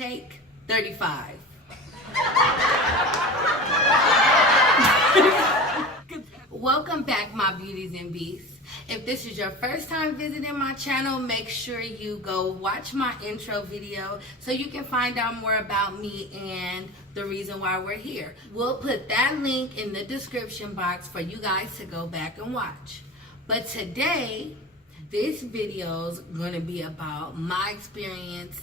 Take 35. Welcome back, my beauties and beasts. If this is your first time visiting my channel, make sure you go watch my intro video so you can find out more about me and the reason why we're here. We'll put that link in the description box for you guys to go back and watch. But today, this video is going to be about my experience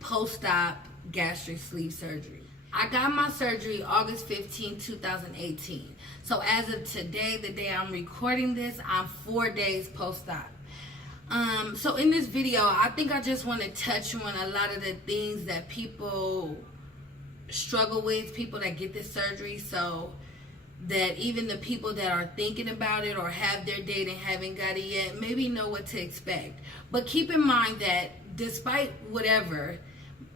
post-op gastric sleeve surgery. I got my surgery August 15, 2018. So as of today, the day I'm recording this, I'm 4 days post-op. So in this video, I think I just want to touch on a lot of the things that people struggle with, people that get this surgery, so that even the people that are thinking about it or have their date and haven't got it yet, maybe know what to expect. But keep in mind that despite whatever,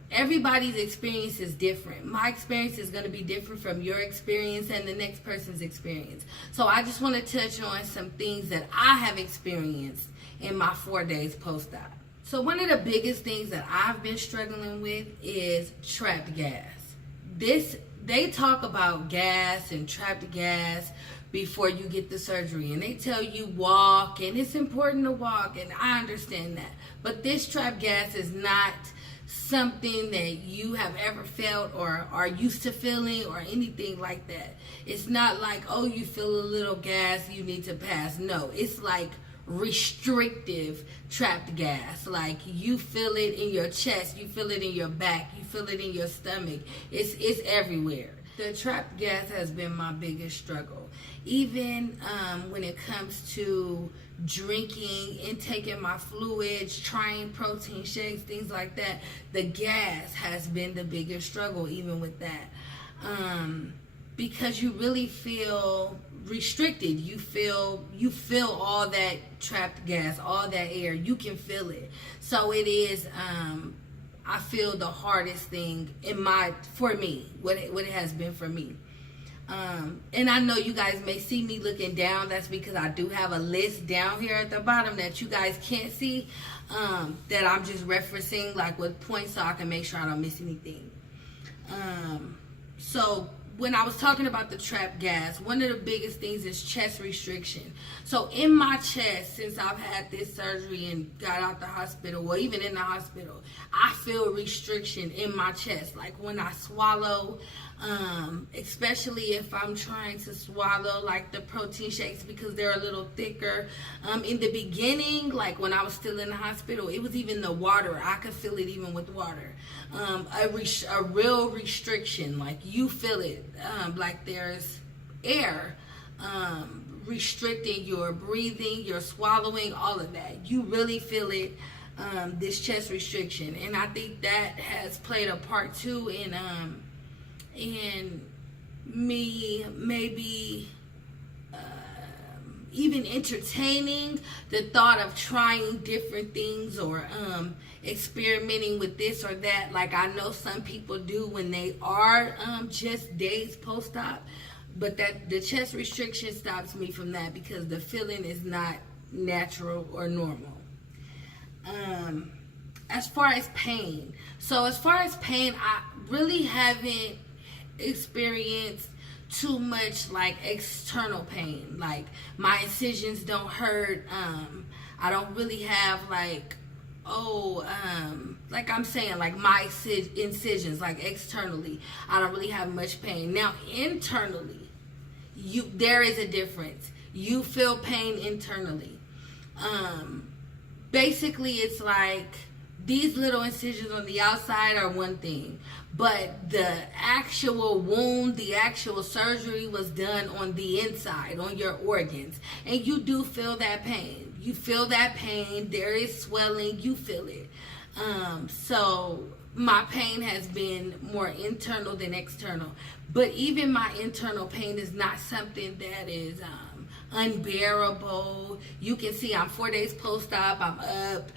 everybody's experience is different. My experience is going to be different from your experience and the next person's experience. So I just want to touch on some things that I have experienced in my 4 days post-op. So one of the biggest things that I've been struggling with is trapped gas. They talk about gas and trapped gas before you get the surgery, and they tell you walk, and it's important to walk, and I understand that. But this trapped gas is not something that you have ever felt or are used to feeling or anything like that. It's not like, oh, you feel a little gas, you need to pass. No, it's like restrictive trapped gas. Like you feel it in your chest, you feel it in your back, you feel it in your stomach. It's everywhere. The trapped gas has been my biggest struggle. Even when it comes to drinking, intaking my fluids, trying protein shakes, things like that, the gas has been the biggest struggle even with that. Because you really feel restricted. You feel all that trapped gas, all that air. You can feel it. So it is I feel the hardest thing for me, what it has been for me. And I know you guys may see me looking down. That's because I do have a list down here at the bottom that you guys can't see, that I'm just referencing like with points so I can make sure I don't miss anything. So when I was talking about the trapped gas, one of the biggest things is chest restriction. So in my chest, since I've had this surgery and got out the hospital, or even in the hospital, I feel restriction in my chest. Like when I swallow, especially if I'm trying to swallow like the protein shakes because they're a little thicker. In the beginning, like when I was still in the hospital, it was even the water. I could feel it even with water. A real restriction, like you feel it, like there's air restricting your breathing, your swallowing, all of that. You really feel it, this chest restriction. And I think that has played a part too in me maybe even entertaining the thought of trying different things or experimenting with this or that, like I know some people do when they are just days post-op. But that the chest restriction stops me from that because the feeling is not natural or normal. As far as pain, I really haven't experienced too much like external pain. Like my incisions don't hurt. I don't really have like like I'm saying, like my incisions, like externally, I don't really have much pain. Now internally, there is a difference. You feel pain internally. Basically it's like these little incisions on the outside are one thing, but the actual wound, the actual surgery was done on the inside, on your organs, and you do feel that pain. You feel that pain. There is swelling. You feel it. So my pain has been more internal than external. But even my internal pain is not something that is unbearable. You can see I'm 4 days post-op. I'm up.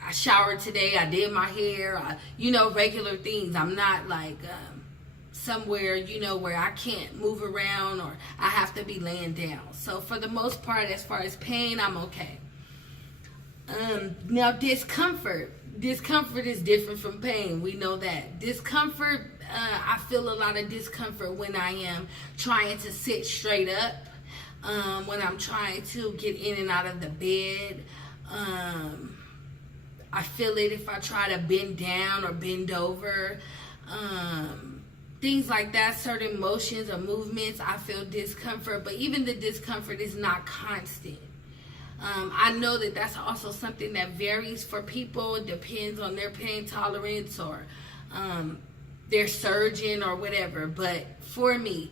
I showered today. I did my hair. Regular things. I'm not like somewhere, where I can't move around or I have to be laying down. So for the most part, as far as pain, I'm okay. Now discomfort. discomfort is different from pain. We know that. Discomfort, I feel a lot of discomfort when I am trying to sit straight up, when I'm trying to get in and out of the bed. I feel it if I try to bend down or bend over. Things like that, certain motions or movements, I feel discomfort. But even the discomfort is not constant. I know that that's also something that varies for people. It depends on their pain tolerance or their surgeon or whatever. But for me,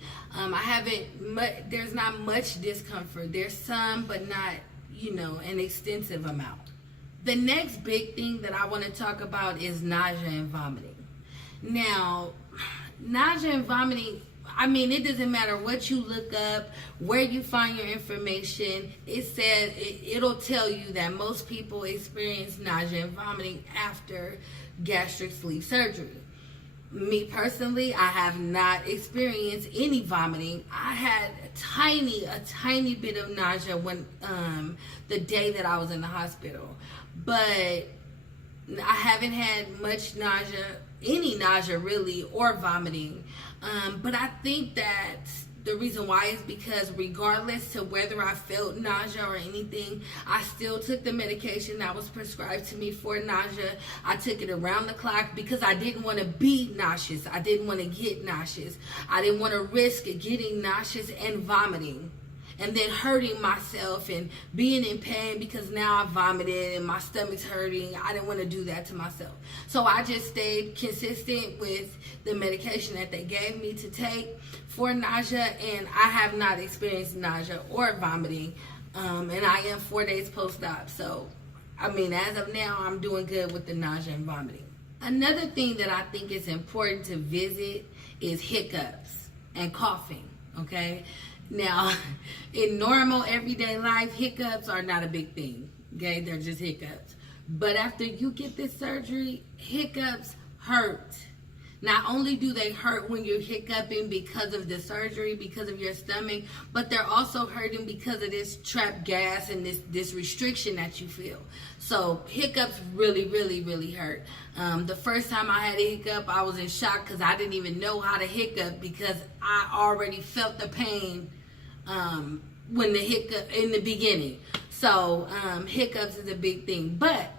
there's not much discomfort. There's some, but not, an extensive amount. The next big thing that I want to talk about is nausea and vomiting. Now, nausea and vomiting, it doesn't matter what you look up, where you find your information. It'll tell you that most people experience nausea and vomiting after gastric sleeve surgery. Me personally, I have not experienced any vomiting. I had a tiny bit of nausea when the day that I was in the hospital, but I haven't had much nausea, any nausea really, or vomiting. But I think that the reason why is because regardless to whether I felt nausea or anything, I still took the medication that was prescribed to me for nausea. I took it around the clock because I didn't want to be nauseous. I didn't want to get nauseous. I didn't want to risk getting nauseous and vomiting, and then hurting myself and being in pain because now I vomited and my stomach's hurting. I didn't want to do that to myself. So I just stayed consistent with the medication that they gave me to take for nausea, and I have not experienced nausea or vomiting. And I am 4 days post-op. So, as of now, I'm doing good with the nausea and vomiting. Another thing that I think is important to visit is hiccups and coughing, okay? Now, in normal everyday life, hiccups are not a big thing, okay? They're just hiccups. But after you get this surgery, hiccups hurt. Not only do they hurt when you're hiccuping because of the surgery, because of your stomach, but they're also hurting because of this trapped gas and this restriction that you feel. So hiccups really, really, really hurt. The first time I had a hiccup, I was in shock because I didn't even know how to hiccup because I already felt the pain when the hiccup in the beginning. So hiccups is a big thing. But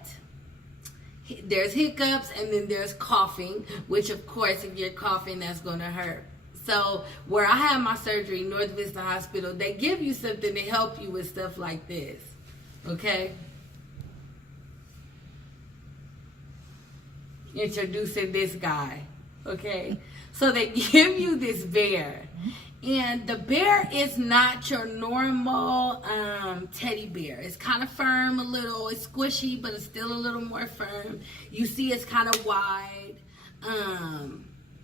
there's hiccups and then there's coughing, which of course if you're coughing, that's going to hurt. So where I had my surgery, North Vista Hospital, they give you something to help you with stuff like this, okay? Introducing this guy, okay? So they give you this bear. And the bear is not your normal teddy bear. It's kind of firm a little. It's squishy, but it's still a little more firm. You see it's kind of wide.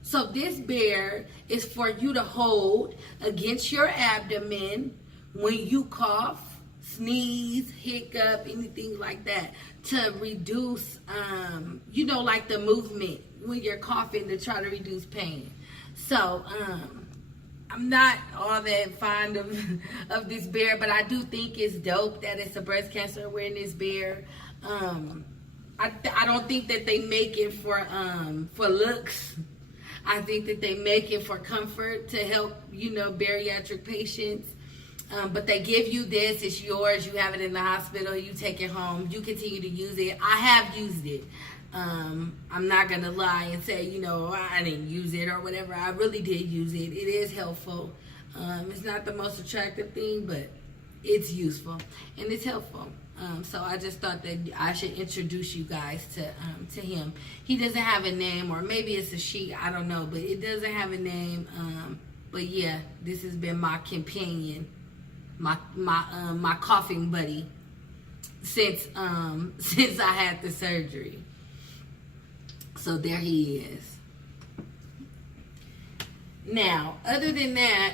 So this bear is for you to hold against your abdomen when you cough, sneeze, hiccup, anything like that, to reduce, like the movement when you're coughing to try to reduce pain. So, I'm not all that fond of this bear, but I do think it's dope that it's a breast cancer awareness bear. I don't think that they make it for looks. I think that they make it for comfort to help, bariatric patients. But they give you this, it's yours, you have it in the hospital, you take it home, you continue to use it. I have used it. I'm not going to lie and say, I didn't use it or whatever. I really did use it. It is helpful. It's not the most attractive thing, but it's useful and it's helpful. So I just thought that I should introduce you guys to him. He doesn't have a name, or maybe it's a she, I don't know, but it doesn't have a name. But yeah, this has been my companion, my coughing buddy since I had the surgery. So there he is. Now, other than that,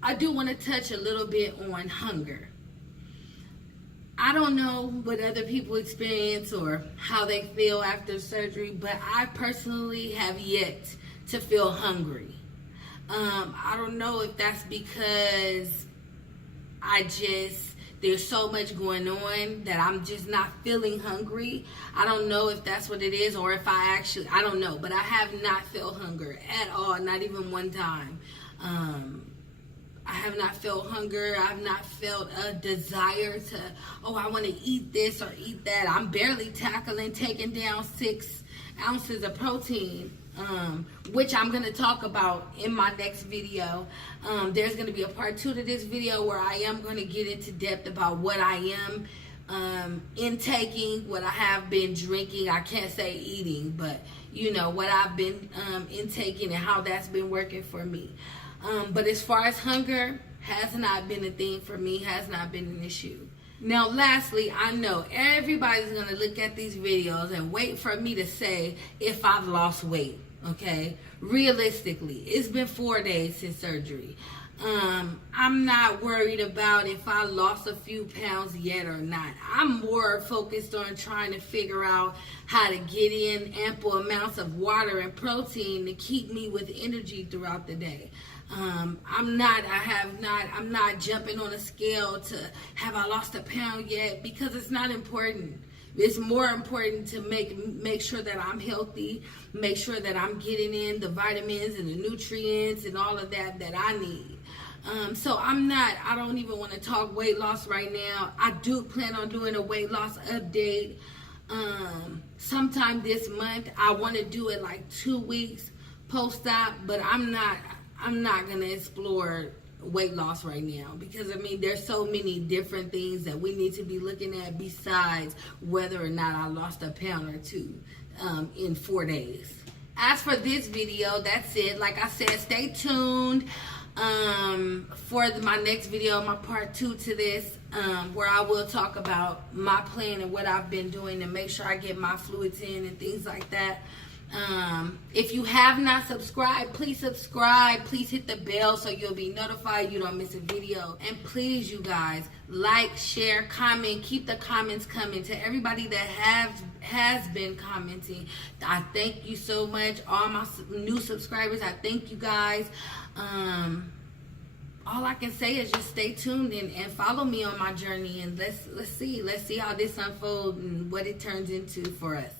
I do want to touch a little bit on hunger. I don't know what other people experience or how they feel after surgery, but I personally have yet to feel hungry. I don't know if that's because I just there's so much going on that I'm just not feeling hungry. I don't know if that's what it is, or if I don't know, but I have not felt hunger at all, not even one time. I have not felt hunger. I've not felt a desire to, I want to eat this or eat that. I'm barely taking down 6 ounces of protein, which I'm going to talk about in my next video. There's going to be a part 2 to this video where I am going to get into depth about what I am intaking, what I have been drinking. I can't say eating, but what I've been intaking and how that's been working for me. But as far as hunger, has not been a thing for me, has not been an issue. Now, lastly, I know everybody's going to look at these videos and wait for me to say if I've lost weight, okay? Realistically, it's been 4 days since surgery. I'm not worried about if I lost a few pounds yet or not. I'm more focused on trying to figure out how to get in ample amounts of water and protein to keep me with energy throughout the day. I'm not jumping on a scale to have I lost a pound yet, because it's not important. It's more important to make sure that I'm healthy, make sure that I'm getting in the vitamins and the nutrients and all of that I need. So I don't even want to talk weight loss right now. I do plan on doing a weight loss update sometime this month. I want to do it like 2 weeks post-op, but I'm not going to explore weight loss right now, because there's so many different things that we need to be looking at besides whether or not I lost a pound or 2 in 4 days. As for this video, that's it. Like I said, stay tuned for my next video, my part 2 to this, where I will talk about my plan and what I've been doing to make sure I get my fluids in and things like that. If you have not subscribed, please subscribe. Please hit the bell so you'll be notified you don't miss a video. And please, you guys, like, share, comment. Keep the comments coming. To everybody that has been commenting, I thank you so much. All my new subscribers, I thank you guys. All I can say is just stay tuned and follow me on my journey, and let's see how this unfolds and what it turns into for us.